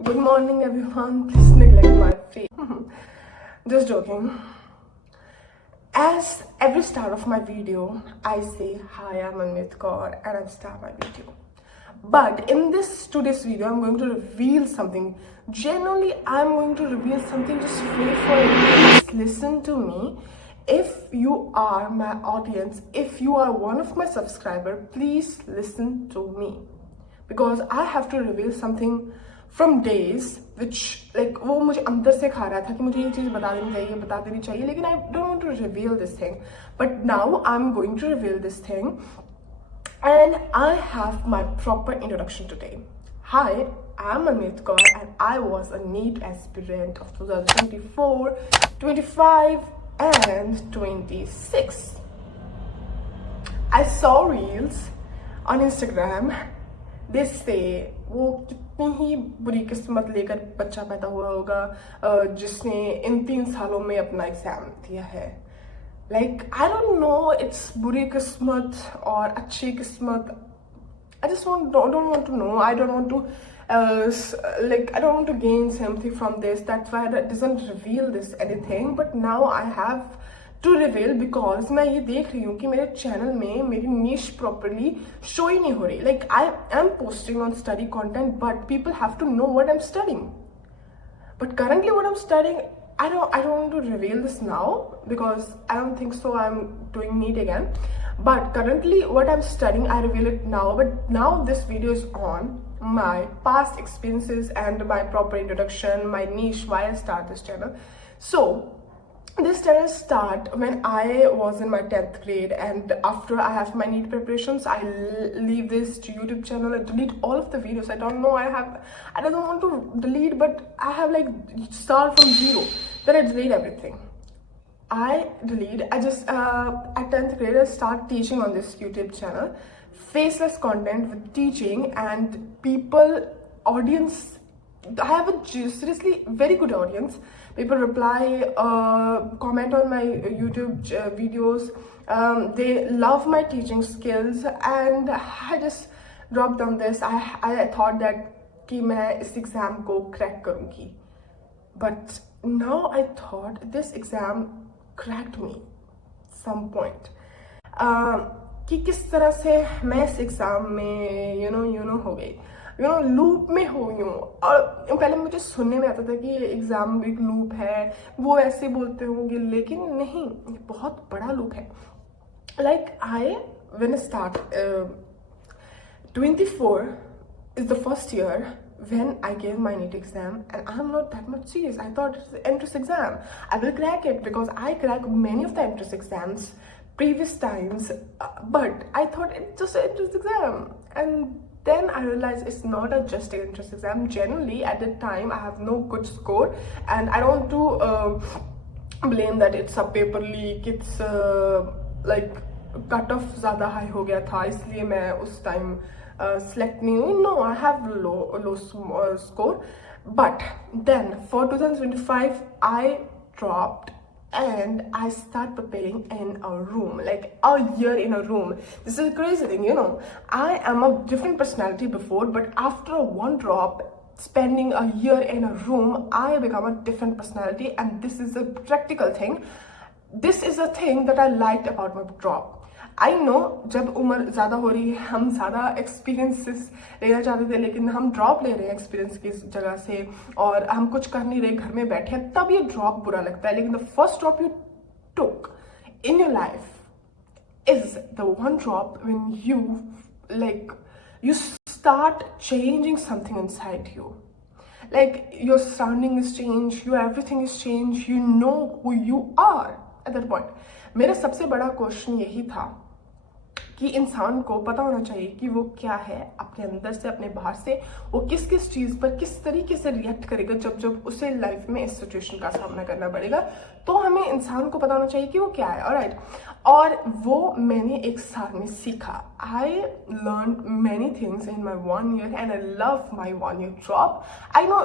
Good morning, everyone. Please neglect my face. Just joking. As every start of my video, I say, hi, I'm Anmit Kaur and I'm start my video. But in today's video, I'm going to reveal something. Generally, I'm going to reveal something. Just wait for it. Please listen to me. If you are my audience, if you are one of my subscribers, please listen to me. Because I have to reveal something from days which like वो मुझे अंदर से खा रहा था कि मुझे ये चीज़ बता देनी चाहिए लेकिन I don't want to reveal this thing, but now I'm going to reveal this thing and I have my proper introduction today. Hi, I'm Anmit Kaur and I was a NEET aspirant of 2024, 25 and 26. I saw reels on Instagram. They say वो कितनी ही बुरी किस्मत लेकर बच्चा पैदा हुआ होगा जिसने इन 3 सालों में अपना एग्जाम दिया है. Like I don't know it's बुरी किस्मत और अच्छी किस्मत. I just don't want to know. I don't want to I don't want to gain sympathy from this. That's why that doesn't reveal this anything. But now I have to reveal because मैं ये देख रही हूँ कि मेरे चैनल में मेरी niche properly show ही नहीं हो रही. Like I am posting on study content, but people have to know what I'm studying. But currently, what I'm studying, I don't want to reveal this now because I don't think so. I'm doing NEET again. But currently, what I'm studying, I reveal it now. But now this video is on my past experiences and my proper introduction, my niche, why I start this channel. So this channel start when I was in my 10th grade, and after I have my NEET preparations, I leave this YouTube channel and delete all of the videos. I don't know, I don't want to delete, but I have like start from zero. Then I delete everything. I just at 10th grade I start teaching on this YouTube channel, faceless content with teaching and audience. I have a seriously very good audience. People reply, comment on my YouTube videos. They love my teaching skills, and I just dropped on this. I thought that कि मैं इस exam को crack करूँगी. But now I thought this exam cracked me some point. कि किस तरह से मैं इस exam में you know हो गई. लूप में हो यूँ. और पहले मुझे सुनने में आता था कि एग्जाम एक लूप है, वो ऐसे बोलते होंगे, लेकिन नहीं, ये बहुत बड़ा लूप है. Like when I start 24 is the first year when I gave my NEET exam, and I'm not that much serious. I thought it's an entrance exam. I will crack it because I cracked many of the entrance exams previous times, but I thought it's just an entrance exam. And then I realized it's not just an entrance exam. Generally, at the time, I have no good score, and I don't want to blame that it's a paper leak. It's like cut off ज़्यादा high हो गया था, इसलिए मैं उस time select नहीं हुई. No, I have low score. But then for 2025, I dropped. And I start preparing in a room, like a year in a room. This is a crazy thing, I am a different personality before, but after one drop, spending a year in a room, I become a different personality. And this is a practical thing. This is a thing that I liked about my drop. I know जब उम्र ज़्यादा हो रही है, हम ज़्यादा एक्सपीरियंसेस लेना चाहते थे, लेकिन हम ड्रॉप ले रहे हैं एक्सपीरियंस की जगह से, और हम कुछ कर नहीं रहे, घर में बैठे हैं, तब ये ड्रॉप बुरा लगता है. लेकिन the first drop you took in your life is the one drop when you start changing something inside you. Like your surrounding is changed, your everything is changed, you know who you are at that point. मेरा सबसे बड़ा क्वेश्चन यही था कि इंसान को पता होना चाहिए कि वो क्या है, अपने अंदर से, अपने बाहर से, वो किस किस चीज़ पर किस तरीके से रिएक्ट करेगा जब उसे लाइफ में इस सिचुएशन का सामना करना पड़ेगा. तो हमें इंसान को पता होना चाहिए कि वो क्या है. ऑलराइट. और वो मैंने एक साल में सीखा. I learn many things in my 1 year and I love my 1 year drop. I know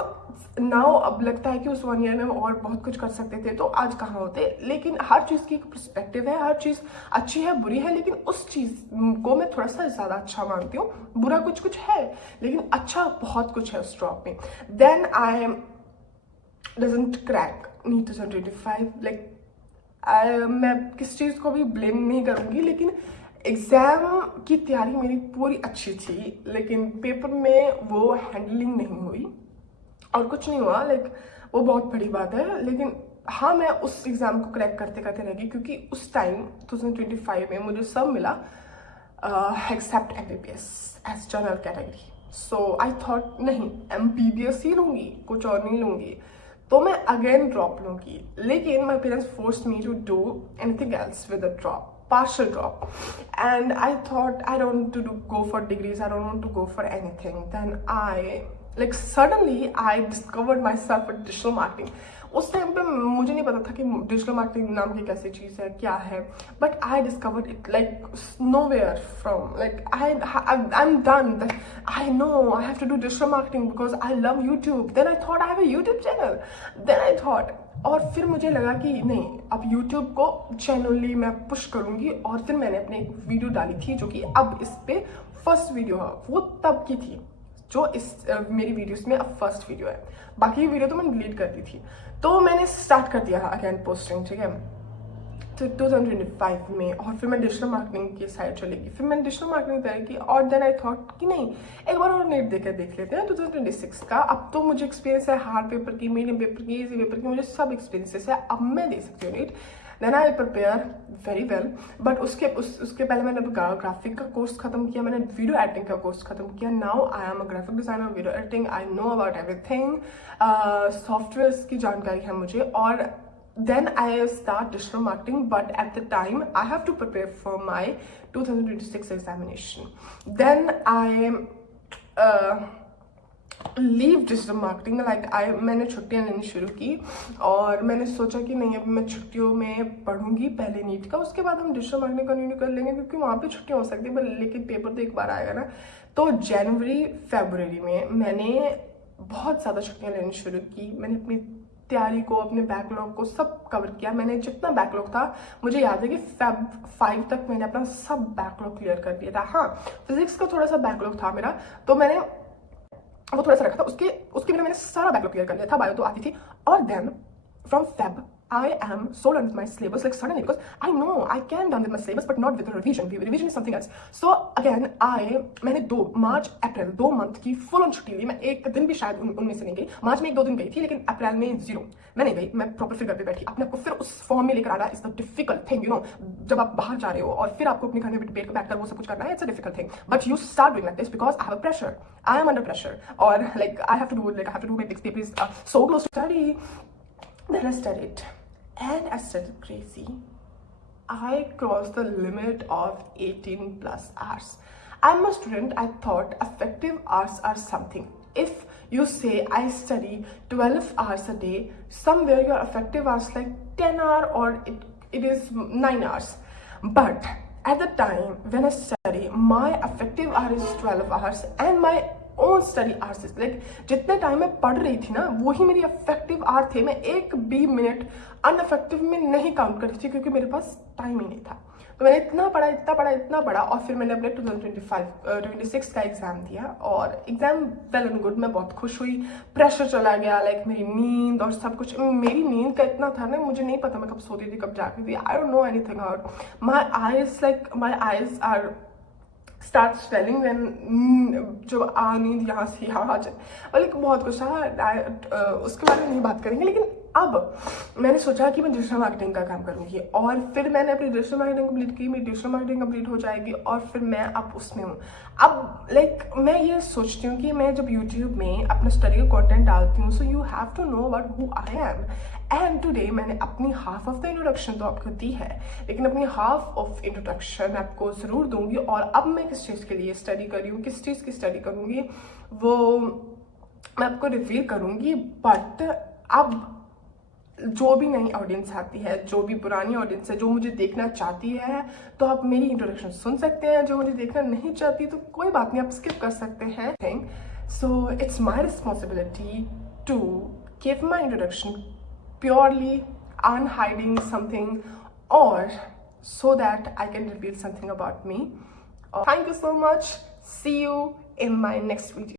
now अब लगता है कि उस 1 year में और बहुत कुछ कर सकते थे तो आज कहाँ होते, लेकिन हर चीज़ की एक पर्सपेक्टिव है, हर चीज़ अच्छी है बुरी है, लेकिन उस चीज़ को मैं थोड़ा सा ज़्यादा अच्छा मानती हूँ. बुरा कुछ कुछ है लेकिन अच्छा बहुत कुछ है उस ड्रॉप में. Then I doesn't crack NEET 2025. Like मैं किस चीज़ को भी ब्लेम नहीं करूँगी, लेकिन एग्ज़ाम की तैयारी मेरी पूरी अच्छी थी, लेकिन पेपर में वो हैंडलिंग नहीं हुई और कुछ नहीं हुआ. लाइक वो बहुत बड़ी बात है, लेकिन हाँ मैं उस एग्ज़ाम को क्रैक करते करते रह गई क्योंकि उस टाइम 2025 में मुझे सब मिला except MBBS as general category. So I thought नहीं MBBS ही लूँगी, कुछ और नहीं लूँगी, तो मैं अगेन ड्रॉप लूँगी. लेकिन my parents forced me to do anything else with a drop, partial drop, and I thought I don't want to go for degrees, I don't want to go for anything. Then suddenly I discovered myself with digital marketing. उस टाइम पे मुझे नहीं पता था कि digital marketing नाम की कैसी चीज़ है, क्या है, but I discovered it like nowhere from. Like I am done, I know I have to do digital marketing because I love YouTube. Then I thought I have a YouTube channel. Then I thought, और फिर मुझे लगा कि नहीं अब यूट्यूब को जेन्युइनली मैं पुश करूँगी. और फिर मैंने अपने एक वीडियो डाली थी जो कि अब इस पे फर्स्ट वीडियो है, वो तब की थी जो इस मेरी वीडियोस में अब फर्स्ट वीडियो है. बाकी वीडियो तो मैंने डिलीट कर दी थी. तो मैंने स्टार्ट कर दिया अगेन पोस्टिंग, ठीक है, तो 2025 में. और फिर मैं डिजिटल मार्केटिंग की साइड चलेगी. फिर मैंने डिजिटल मार्केटिंग तैयारी की और देन आई थॉट कि नहीं एक बार और नेट देख लेते हैं 2026 का. अब तो मुझे एक्सपीरियंस है हार्ड पेपर की, मीडियम पेपर की, इजी पेपर की, मुझे सब एक्सपीरियंसेस है, अब मैं दे सकती हूँ NEET. Then I prepare very well. But उसके पहले मैंने ग्राफिक का कोर्स खत्म किया, मैंने वीडियो एडिटिंग का कोर्स खत्म किया. Now I am a graphic designer, video editing, I know about everything, softwares की जानकारी है मुझे. और then I start digital marketing, but at the time I have to prepare for my 2026 examination. Then I leave digital marketing. मैंने छुट्टियां लेनी शुरू की और मैंने सोचा कि नहीं अब मैं छुट्टियों में पढ़ूंगी पहले नीट का, उसके बाद हम डिजिटल मार्केटिंग कंटिन्यू कर लेंगे क्योंकि वहाँ पे छुट्टियां हो सकती है, लेकिन पेपर तो एक बार आएगा ना. तो जनवरी फरवरी में मैंने बहुत ज़्यादा छुट्टियां लेनी शुरू की. मैंने अपनी तैयारी को, अपने बैकलॉग को सब कवर किया. मैंने जितना बैकलॉग था, मुझे याद है कि Feb 5 तक मैंने अपना सब बैकलॉग क्लियर कर दिया था. हाँ फिजिक्स का थोड़ा सा बैकलॉग था मेरा, तो मैंने वो थोड़ा सा रखा था, उसके बिना मैंने सारा बैकलॉग क्लियर कर लिया था. बायो तो आती थी. और then from Feb I am so done with my syllabus, like suddenly, because I know I can done with my syllabus but not with the revision. Revision is something else. So again मैंने मार्च अप्रैल 2 मंथ की full on छुट्टी ली. मैं एक दिन भी शायद उनमें से नहीं गई. मार्च में 1-2 दिन गई थी, लेकिन अप्रैल में 0. मैं नहीं गई, मैं प्रॉपर फिर घर पे बैठी. अपने आपको फिर उस फॉर्म में लेकर आना is the difficult thing, you know. जब आप बाहर जा रहे हो और फिर आपको अपने घर में बैठ कर वो सब कुछ करना है, it's a difficult thing. But you start doing like this because I have a pressure, I am under pressure, और like I have to do my paper is so close to study. Then I studied. And I studied crazy. I crossed the limit of 18 plus hours. I'm a student. I thought effective hours are something. If you say I study 12 hours a day, somewhere your effective hours like 10 hours or it is 9 hours. But at the time when I study, my effective hour is 12 hours and my own study hours. Like जितने टाइम मैं पढ़ रही थी ना, वही मेरी effective our थे. मैं एक भी मिनट अनइफेक्टिव में नहीं काउंट कर रही थी क्योंकि मेरे पास टाइम ही नहीं था. तो मैंने इतना पढ़ा और फिर मैंने अपने 2026 का एग्जाम दिया. और एग्जाम वेल एंड गुड, मैं बहुत खुश हुई. प्रेशर चला गया, लाइक मेरी नींद और सब कुछ. मेरी नींद का इतना था ना, मुझे नहीं पता मैं कब सोती थी कब जागती थी. I don't know anything about my eyes are start swelling when, जब नींद यहाँ से यहाँ आ जाए, और बहुत कुछ था. उसके बारे में नहीं बात करेंगे. लेकिन अब मैंने सोचा कि मैं डिजिटल मार्केटिंग का काम करूँगी और फिर मैंने अपनी डिजिटल मार्केटिंग कंप्लीट की. मेरी डिजिटल मार्केटिंग कंप्लीट हो जाएगी और फिर मैं अब उसमें हूँ. अब लाइक मैं ये सोचती हूँ कि मैं जब यूट्यूब में अपना स्टडी का कंटेंट डालती हूँ, so you have to know about who I am. And today मैंने अपनी हाफ ऑफ द इंट्रोडक्शन तो आपको दी है, लेकिन अपनी हाफ ऑफ इंट्रोडक्शन आपको ज़रूर दूंगी. और अब मैं किस चीज़ के लिए स्टडी कर रही हूँ, किस चीज़ की स्टडी करूँगी, वो मैं आपको रिवील करूँगी. बट अब जो भी नई ऑडियंस आती है, जो भी पुरानी ऑडियंस है, जो मुझे देखना चाहती है, तो आप मेरी इंट्रोडक्शन सुन सकते हैं। जो मुझे देखना नहीं चाहती तो कोई बात नहीं, आप स्किप कर सकते हैं। So it's my responsibility to give my introduction purely unhiding something, or so that I can reveal something about me. Thank you so much. See you in my next video.